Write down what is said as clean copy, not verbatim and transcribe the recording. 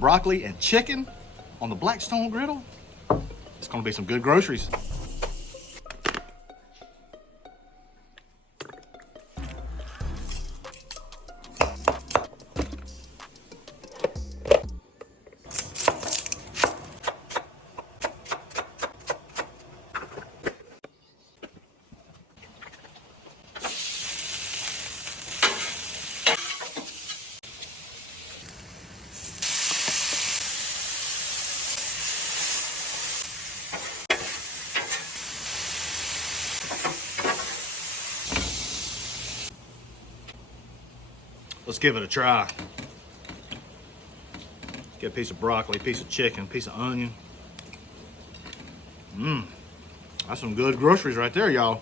broccoli and chicken on the Blackstone griddle. It's gonna be some good groceries. Let's give it a try. Get a piece of broccoli, a piece of chicken, a piece of onion. That's some good groceries right there, y'all.